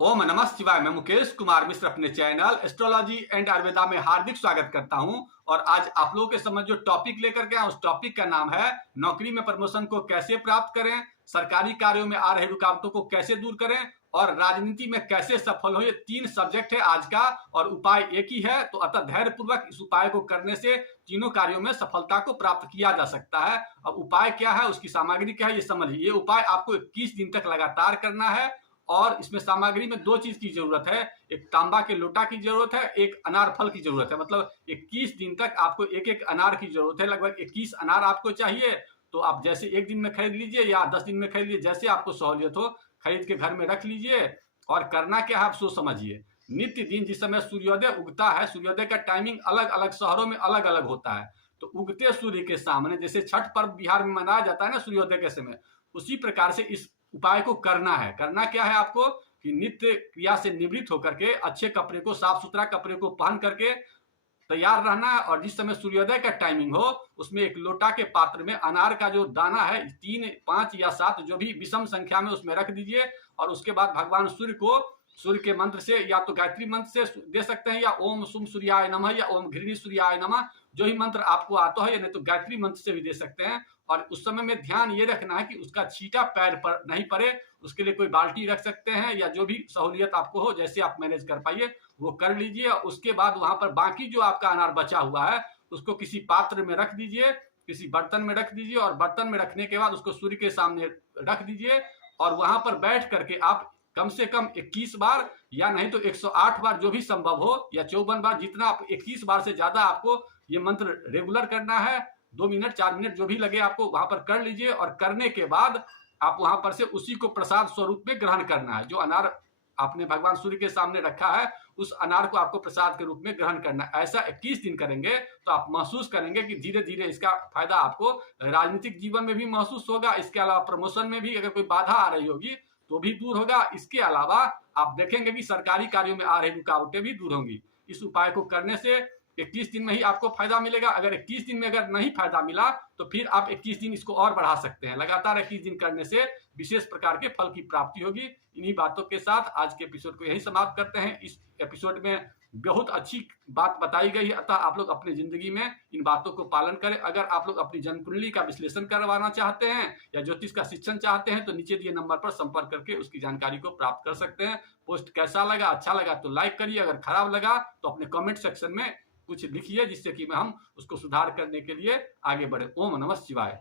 ओम नमः शिवाय। मैं मुकेश कुमार मिश्र अपने चैनल एस्ट्रोलॉजी एंड आयुर्वेदा में हार्दिक स्वागत करता हूं। और आज आप लोगों के समझ जो टॉपिक लेकर के आया उस टॉपिक का नाम है नौकरी में प्रमोशन को कैसे प्राप्त करें, सरकारी कार्यों में आ रहे रुकावटों को कैसे दूर करें और राजनीति में कैसे सफल हो। ये 3 सब्जेक्ट है आज का और उपाय एक ही है, तो अतः धैर्य पूर्वक इस उपाय को करने से तीनों कार्यों में सफलता को प्राप्त किया जा सकता है। अब उपाय क्या है, उसकी सामग्री क्या है, ये समझिए। ये उपाय आपको 21 दिन तक लगातार करना है और इसमें सामग्री में 2 चीज की जरूरत है। एक तांबा के लोटा की जरूरत है, एक अनार फल की जरूरत है। मतलब 21 दिन तक आपको एक एक अनार की जरूरत है। लगभग 21 अनार आपको चाहिए। तो आप जैसे एक दिन में खरीद लीजिए या 10 दिन में खरीद लीजिए, जैसे आपको सहूलियत हो खरीद के घर में रख लीजिए। और करना क्या है आप सोच समझिए। नित्य दिन जिस समय सूर्योदय उगता है, सूर्योदय का टाइमिंग अलग अलग शहरों में अलग अलग होता है। तो उगते सूर्य के सामने, जैसे छठ पर्व बिहार में मनाया जाता है ना सूर्योदय के समय, उसी प्रकार से इस उपाय को करना है। करना क्या है आपको कि नित्य क्रिया से निवृत्त होकर के अच्छे कपड़े को, साफ सुथरा कपड़े को पहन करके तैयार रहना है। और जिस समय सूर्योदय का टाइमिंग हो उसमें एक लोटा के पात्र में अनार का जो दाना है 3, 5 या 7 जो भी विषम संख्या में उसमें रख दीजिए। और उसके बाद भगवान सूर्य को सूर्य के मंत्र से या तो गायत्री मंत्र से दे सकते हैं या ओम सुम सूर्याय नमः या ओम घृणी सूर्याय नमः, जो ही मंत्र आपको आता है, या नहीं तो गायत्री मंत्र से भी दे सकते हैं। और उस समय में ध्यान ये रखना है कि उसका छींटा पैर पर नहीं पड़े। उसके लिए कोई बाल्टी रख सकते हैं या जो भी सहूलियत आपको हो, जैसे आप मैनेज कर पाइए वो कर लीजिए। और उसके बाद वहां पर बाकी जो आपका अनार बचा हुआ है उसको किसी पात्र में रख दीजिए, किसी बर्तन में रख दीजिए। और बर्तन में रखने के बाद उसको सूर्य के सामने रख दीजिए और वहां पर बैठ करके आप कम से कम 21 बार या नहीं तो 108 बार, जो भी संभव हो, या 54 बार, जितना आप 21 बार से ज्यादा आपको ये मंत्र रेगुलर करना है। 2 मिनट 4 मिनट जो भी लगे आपको वहां पर कर लीजिए। और करने के बाद आप वहां पर से उसी को प्रसाद स्वरूप में ग्रहण करना है। जो अनार आपने भगवान सूर्य के सामने रखा है उस अनार को आपको प्रसाद के रूप में ग्रहण करना है। ऐसा 21 दिन करेंगे तो आप महसूस करेंगे कि धीरे धीरे इसका फायदा आपको राजनीतिक जीवन में भी महसूस होगा। इसके अलावा प्रमोशन में भी अगर कोई बाधा आ रही होगी तो भी दूर होगा। इसके अलावा आप देखेंगे कि सरकारी कार्यों में आ रही रुकावटें भी दूर होंगी। इस उपाय को करने से 21 दिन में ही आपको फायदा मिलेगा। अगर 21 दिन में अगर नहीं फायदा मिला तो फिर आप 21 दिन इसको और बढ़ा सकते हैं। लगातार 21 दिन करने से विशेष प्रकार के फल की प्राप्ति होगी। इन्हीं बातों के साथ आज के एपिसोड को यही समाप्त करते हैं। इस एपिसोड में बहुत अच्छी बात बताई गई है, अतः आप लोग अपनी जिंदगी में इन बातों को पालन करें। अगर आप लोग अपनी जन्म कुंडली का विश्लेषण करवाना चाहते हैं या ज्योतिष का शिक्षण चाहते हैं तो नीचे दिए नंबर पर संपर्क करके उसकी जानकारी को प्राप्त कर सकते हैं। पोस्ट कैसा लगा, अच्छा लगा तो लाइक करिए, अगर खराब लगा तो अपने कमेंट सेक्शन में कुछ लिखिए जिससे कि हम उसको सुधार करने के लिए आगे बढ़े। ओम नमः शिवाय।